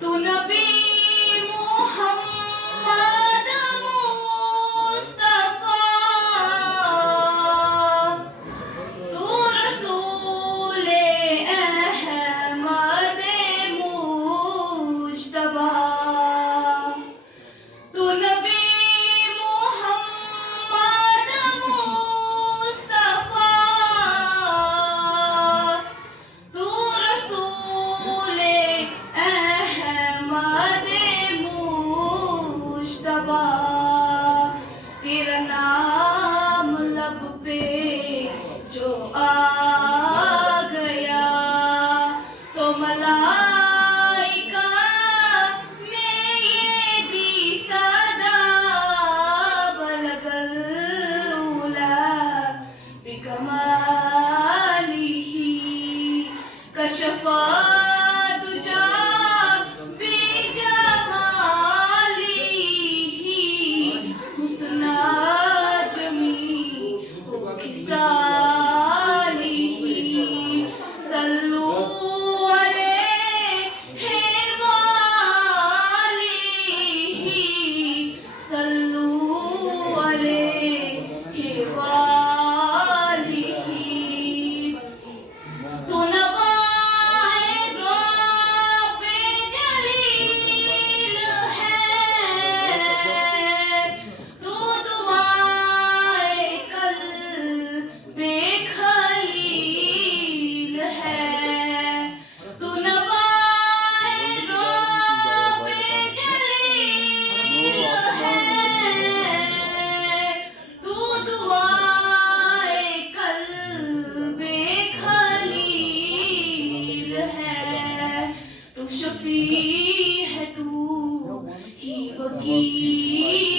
तू नबी मोहम्मद मुस्तफा, तू रसूले अहमद मुज्तबा। तू नबी मोहम्मद मुस्तफा, तू रसूले अहमद मुज्तबा। तेरा नाम लब पे जो आ गया तो मलाइका ने ये दी सदा, बलगल उला बिकमालिही, कशफा दुजा बिजमालिही, हुस्ना जमी खिसालिही। सल्लू अलैहि वालिही, सल्लू अलैहि वालिही। तू नवाए रब्बे जलील है, तू दुआए क़ल्बे खलील है। तू नवाए रब्बे जलील है, तू दुआए क़ल्बे खलील है। तू शफी है, तू ही वकील